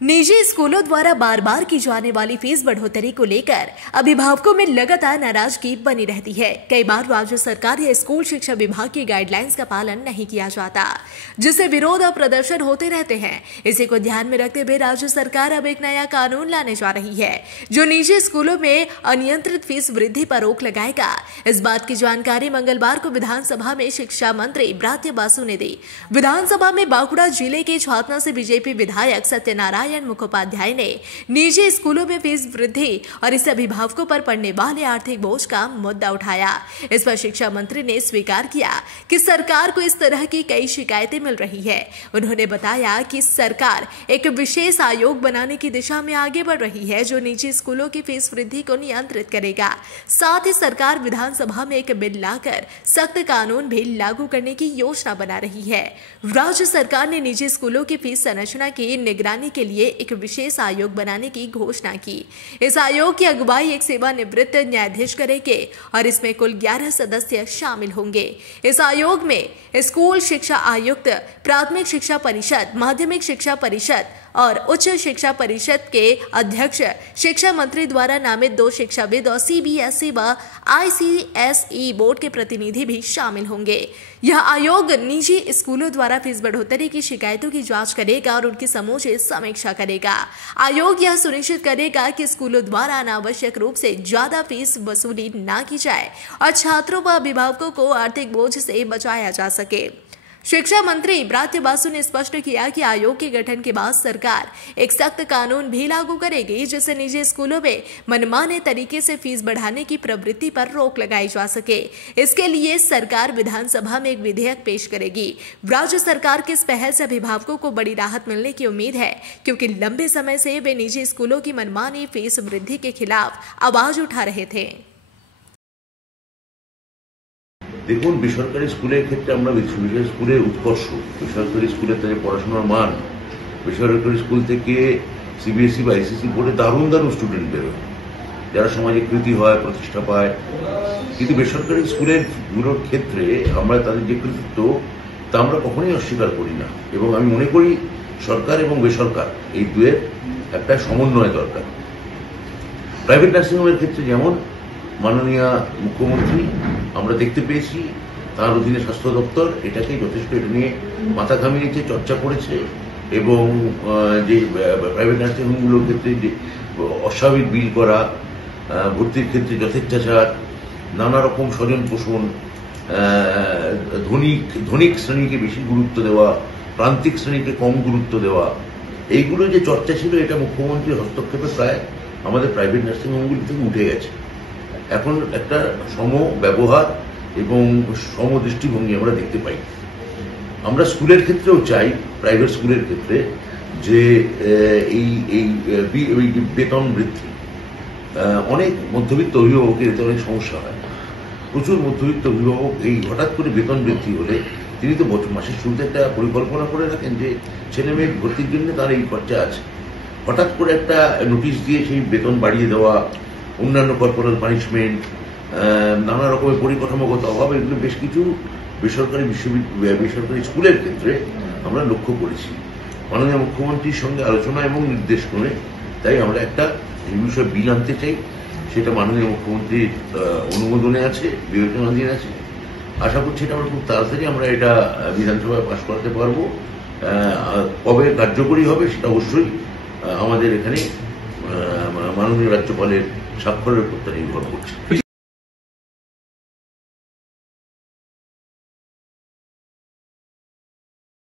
निजी स्कूलों द्वारा बार बार की जाने वाली फीस बढ़ोतरी को लेकर अभिभावकों में लगातार नाराजगी बनी रहती है। कई बार राज्य सरकार या स्कूल शिक्षा विभाग की गाइडलाइंस का पालन नहीं किया जाता, जिससे विरोध और प्रदर्शन होते रहते हैं। इसी को ध्यान में रखते हुए राज्य सरकार अब एक नया कानून लाने जा रही है, जो निजी स्कूलों में अनियंत्रित फीस वृद्धि पर रोक लगाएगा। इस बात की जानकारी मंगलवार को विधानसभा में शिक्षा मंत्री ब्रात्य बासु ने दी। विधानसभा में बांकुड़ा जिले के छातना से बीजेपी विधायक सत्यनारायण मुखोपाध्याय ने निजी स्कूलों में फीस वृद्धि और इससे अभिभावकों पर पड़ने वाले आर्थिक बोझ का मुद्दा उठाया। इस पर शिक्षा मंत्री ने स्वीकार किया कि सरकार को इस तरह की कई शिकायतें मिल रही है। उन्होंने बताया कि सरकार एक विशेष आयोग बनाने की दिशा में आगे बढ़ रही है, जो निजी स्कूलों की फीस वृद्धि को नियंत्रित करेगा। साथ ही सरकार विधानसभा में एक बिल लाकर सख्त कानून भी लागू करने की योजना बना रही है। राज्य सरकार ने निजी स्कूलों की फीस संरचना की निगरानी के लिए एक विशेष आयोग बनाने की घोषणा की। इस आयोग की अगुवाई एक सेवानिवृत्त न्यायाधीश करेंगे और इसमें कुल 11 सदस्य शामिल होंगे। इस आयोग में स्कूल शिक्षा आयुक्त, प्राथमिक शिक्षा परिषद, माध्यमिक शिक्षा परिषद और उच्च शिक्षा परिषद के अध्यक्ष, शिक्षा मंत्री द्वारा नामित 2 शिक्षाविद और सीबीएसई व आईसीएसई बोर्ड के प्रतिनिधि भी शामिल होंगे। यह आयोग निजी स्कूलों द्वारा फीस बढ़ोतरी की शिकायतों की जांच करेगा और उनकी समुचित समीक्षा करेगा। आयोग यह सुनिश्चित करेगा कि स्कूलों द्वारा अनावश्यक रूप से ज्यादा फीस वसूली न की जाए और छात्रों व अभिभावकों को आर्थिक बोझ से बचाया जा सके। शिक्षा मंत्री ब्रात्य बासु ने स्पष्ट किया कि आयोग के गठन के बाद सरकार एक सख्त कानून भी लागू करेगी, जिससे निजी स्कूलों में मनमाने तरीके से फीस बढ़ाने की प्रवृत्ति पर रोक लगाई जा सके। इसके लिए सरकार विधानसभा में एक विधेयक पेश करेगी। राज्य सरकार की इस पहल से अभिभावकों को बड़ी राहत मिलने की उम्मीद है, क्योंकि लंबे समय से वे निजी स्कूलों की मनमानी फीस वृद्धि के खिलाफ आवाज उठा रहे थे। দেখুন, বেসরকারি স্কুলের ক্ষেত্রে আমরা বেসরকারি স্কুলের উৎকর্ষ, বেসরকারি স্কুলের তাদের পড়াশোনার মান, বেসরকারি স্কুল থেকে সিবিএসই বা আইসিএসই বোর্ডে দারুণ দারুণ স্টুডেন্ট বেরোয়, যারা সমাজে কৃতি হয়, প্রতিষ্ঠা পায়। কিন্তু বেসরকারি স্কুলের গুলোর ক্ষেত্রে আমরা তাদের যে কৃতিত্ব তা আমরা কখনোই অস্বীকার করি না, এবং আমি মনে করি সরকার এবং বেসরকার এই দুয়ের একটা সমন্বয় দরকার। প্রাইভেট নার্সিংহোমের ক্ষেত্রে যেমন মাননীয় মুখ্যমন্ত্রী আমরা দেখতে পেয়েছি, তার অধীনে স্বাস্থ্য দপ্তর এটাকে যথেষ্ট এটা নিয়ে মাথা ঘামিয়েছে, চর্চা করেছে, এবং যে প্রাইভেট নার্সিংহোমগুলোর ক্ষেত্রে যে অস্বাভাবিক বিল করা, ভর্তির ক্ষেত্রে যথেচ্ছাচার, নানা রকম স্বজন পোষণ, ধনিক শ্রেণীকে বেশি গুরুত্ব দেওয়া, প্রান্তিক শ্রেণীকে কম গুরুত্ব দেওয়া, এইগুলো যে চর্চা ছিল, এটা মুখ্যমন্ত্রীর হস্তক্ষেপে প্রায় আমাদের প্রাইভেট নার্সিংহোমগুলি থেকে উঠে গেছে। এখন একটা সম ব্যবহার এবং সম দৃষ্টিভঙ্গি আমরা দেখতে পাই। আমরা স্কুলের ক্ষেত্রেও চাই, প্রাইভেট স্কুলের ক্ষেত্রে, যে এই বেতন বৃদ্ধি। অনেক মধ্যবিত্ত অভিভাবকের এতে অনেক সমস্যা হয়। প্রচুর মধ্যবিত্ত অভিভাবক এই হঠাৎ করে বেতন বৃদ্ধি হলে তিনি তো মাসের শুরুতে একটা পরিকল্পনা করে রাখেন যে ছেলে মেয়ে ভর্তির জন্য তার এই খরচা আছে। হঠাৎ করে একটা নোটিশ দিয়ে সেই বেতন বাড়িয়ে দেওয়া, অন্যান্য কর্পোরাল পানিশমেন্ট, নানা রকমের পরিকাঠামোগত অভাব, এগুলো বেশ কিছু বেসরকারি স্কুলের ক্ষেত্রে আমরা লক্ষ্য করেছি। মাননীয় মুখ্যমন্ত্রীর সঙ্গে আলোচনা এবং নির্দেশ করে তাই আমরা একটা এই বিষয়ে বিল আনতে চাই। সেটা মাননীয় মুখ্যমন্ত্রীর অনুমোদনে আছে, বিবেচনাধীন আছে। আশা করছি এটা আমরা খুব তাড়াতাড়ি আমরা এটা বিধানসভায় পাশ করাতে পারবো। কবে কার্যকরী হবে সেটা অবশ্যই আমাদের এখানে মাননীয় রাজ্যপালের স্বাক্ষরের উপর নির্ভর করছে।